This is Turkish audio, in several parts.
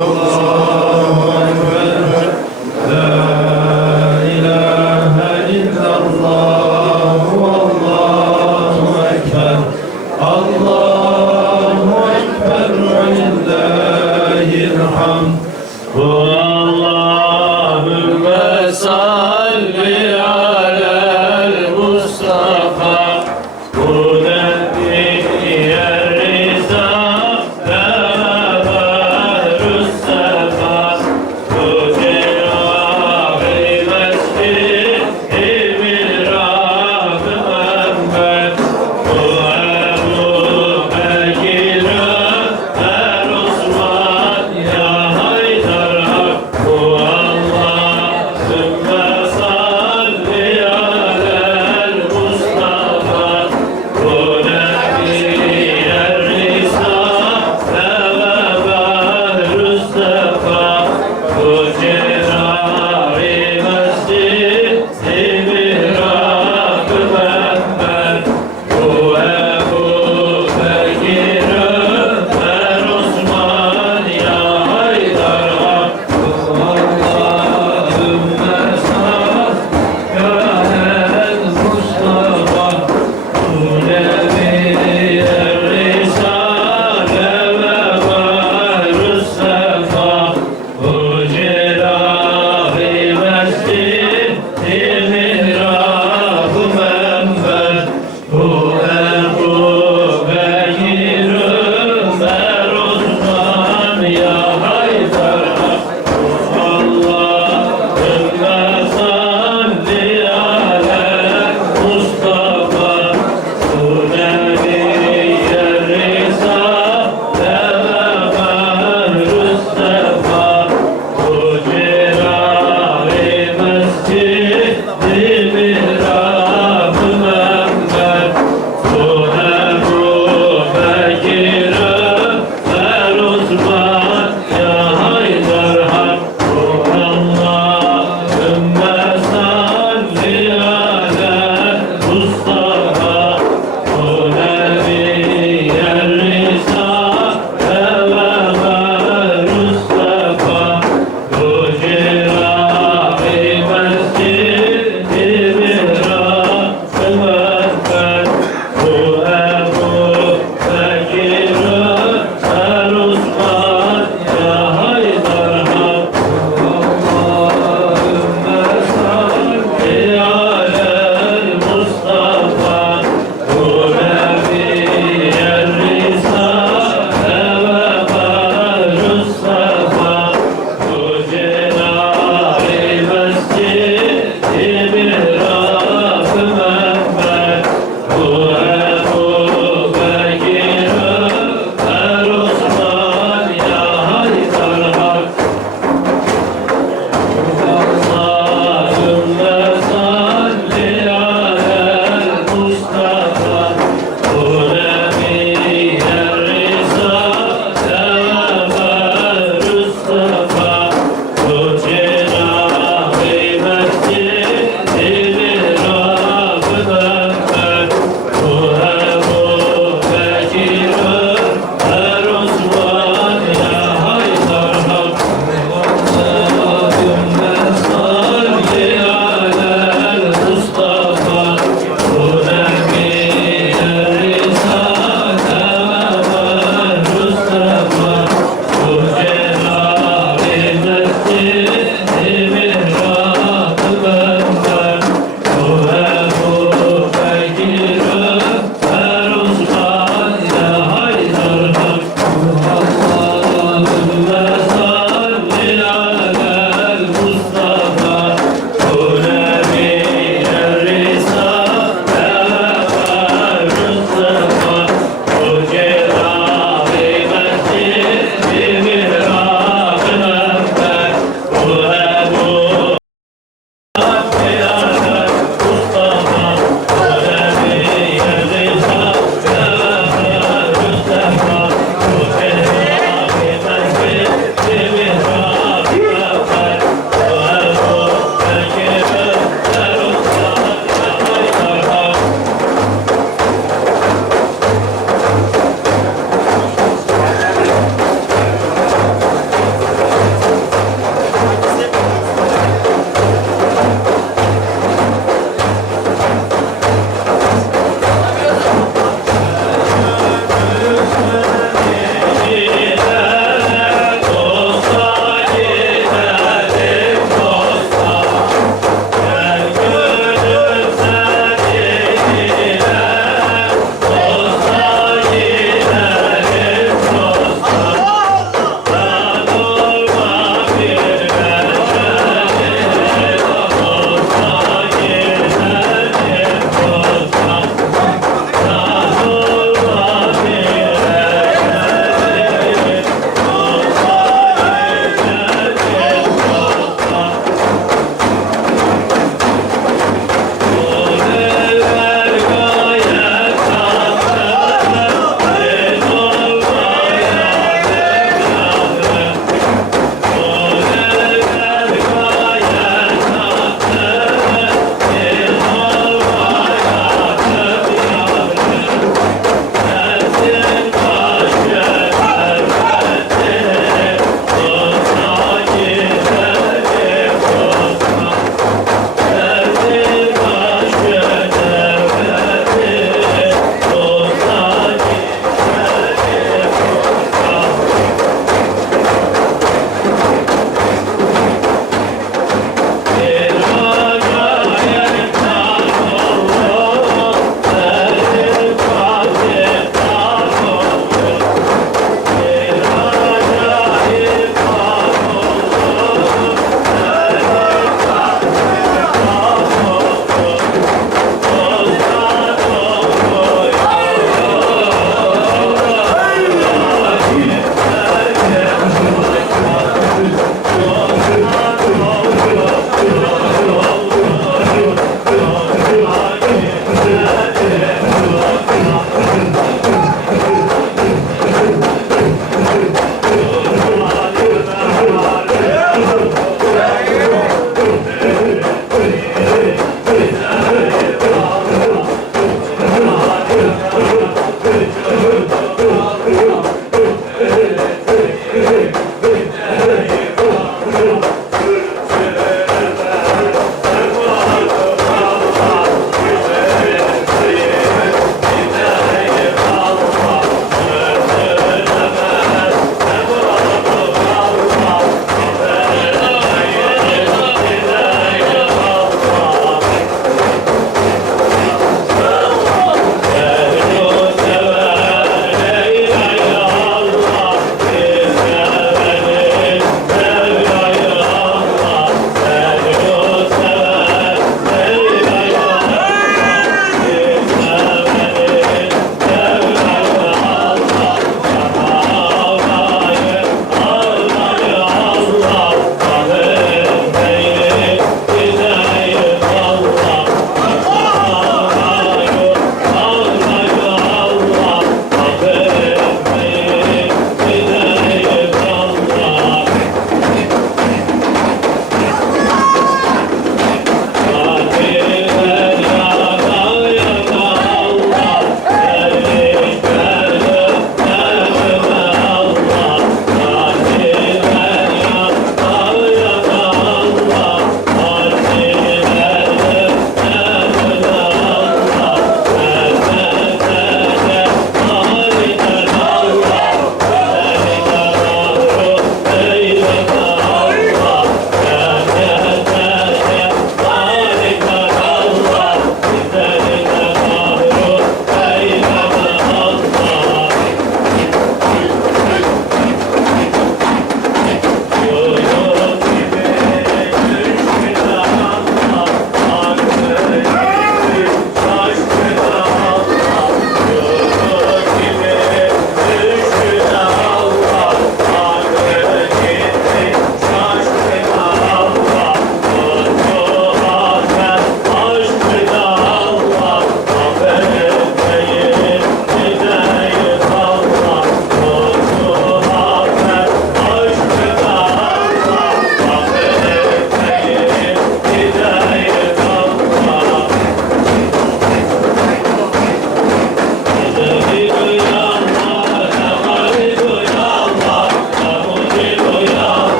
Oh.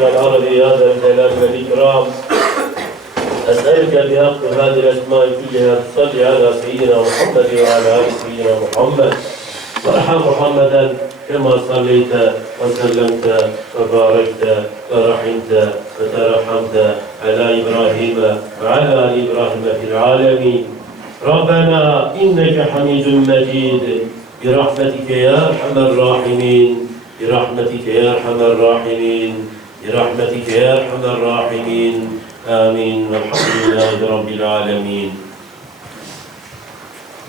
السماوات والأرض يا ذا الجلال والإكرام أسألك بحق هذه الأسماء كلها تصلي على سيدنا محمد وعلى آل سيدنا محمد. وارحم محمدا كما صليت وسلمت وباركت ورحمت وترحمت على إبراهيم وعلى آل إبراهيم في العالمين. ربنا إنك حميد مجيد. برحمتك يا أرحم الراحمين. برحمتك يا أرحم الراحمين. برحمتك يا أرحم الراحمين آمين والحمد لله رب العالمين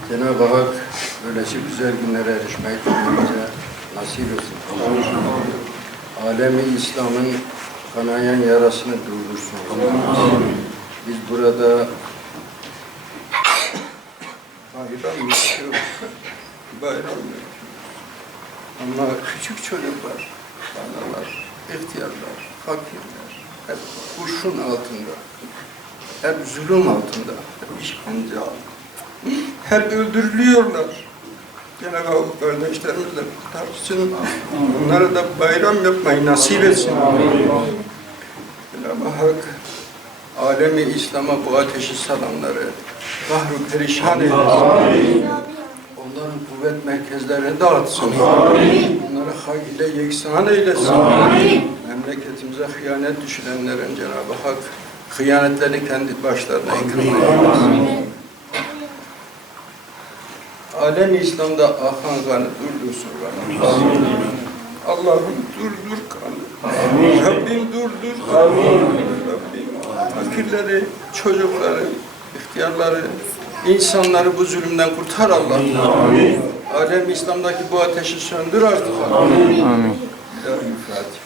Cenab-ı Hak böylesi güzel günlere erişmeyi cümlemize nasip etsin. Alemi İslam'ın kanayan yarasını durdursun. Biz burada bayram yaşıyoruz. Bayram yaşıyoruz. Ama küçük çocuklar, analar, ihtiyarlar, fakirler hep kurşun altında, hep zulüm altında, hep işkence altında. Hep öldürülüyorlar. Cenab-ı Hak kardeşlerimizle kurtarsın. Onlara da bayram yapmayı nasip etsin. Cenab-ı Hak alemi İslam'a bu ateşi salanları kahru perişan eylesin. Onların kuvvet merkezlerini dağıtsın. Onları hak ile yeksan eylesin. Memleketimize hıyanet düşürenlerin Cenab-ı Hak hıyanetlerini kendi başlarına ikram eylesin. Alem İslam'da akan kanı durdursun Rabbim. Allah'ım durdur kanı. Rabbim durdur. Rabbim fakirleri, çocukları, ihtiyarları, insanları bu zulümden kurtar Allah'ım. Alem İslam'daki bu ateşi söndür artık. Amin. Amin. Fatiha.